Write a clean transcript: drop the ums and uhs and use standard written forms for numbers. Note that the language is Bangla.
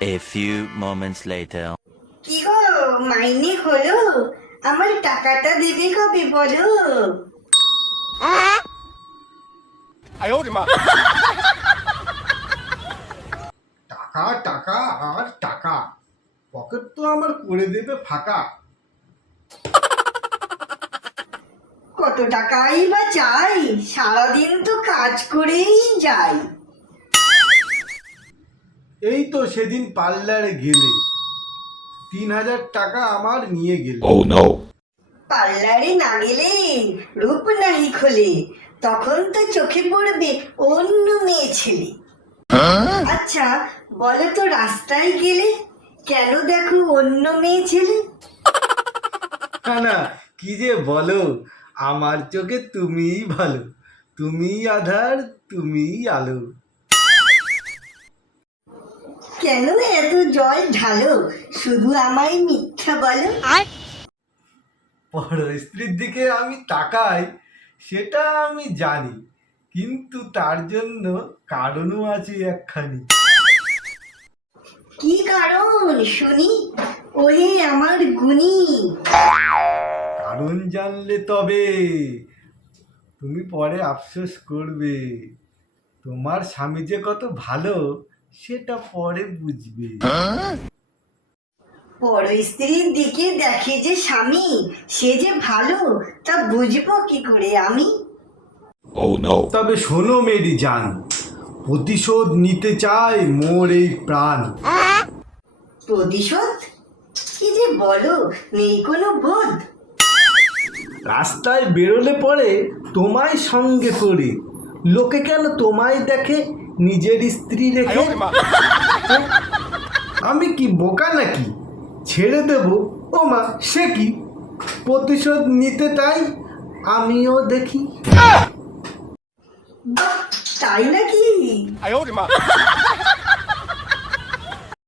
A few moments later. কি গো, মাইনে হলো? আমার টাকাটা দেবে কবে বলো? টাকা টাকা আর টাকা, পকেট তো আমার করে দেবে ফাঁকা। কত টাকাই বা চাই, সারাদিন তো কাজ করেই যাই। এই তো সেদিন পার্লারে গেলে 3,000 টাকা আমার নিয়ে গেলে। পার্লারে না গেলে রূপ নাহি খোলে, তখন তো চোখে পড়বে অন্য মেয়ে ছেলে। আচ্ছা বলো তো, রাস্তায় গেলে কেন দেখো অন্য মেয়ে ছেলে? না না, কি যে বলো, আমার চোখে তুমিই ভালো, তুমিই আধার, তুমিই আলো। কেন এত জল ঢালো, শুধু আমায় মিথ্যা বলো? পর স্ত্রীর দিকে আমি তাকাই, সেটা আমি জানি, কিন্তু তার জন্য কারণও আছে একখানি। কি কারণ শুনি, ওহে আমার গুণী? কারণ জানলে তবে তুমি পরে আফসোস করবে, তোমার স্বামী যে কত ভালো সেটা পরে বুঝবে। পর স্ত্রীর দিকে দেখে যে স্বামী, সে যে ভালো, তা বুঝবো কি করে আমি? তবে শোনো মেরি জান, প্রতিশোধ নিতে চায় মোর এই প্রাণ। প্রতিশোধ? কি যে বলো, নেই কোনো বোধ? রাস্তায় বেরোলে পরে তোমায় সঙ্গে করে, লোকে কেন তোমায় দেখে নিজের স্ত্রী রেখে। আমি কি বোকা নাকি, ছেড়ে দেব? ও মা, সে কি, প্রতিশোধ নিতে তাই আমিও দেখি। বাহ, তাই নাকি?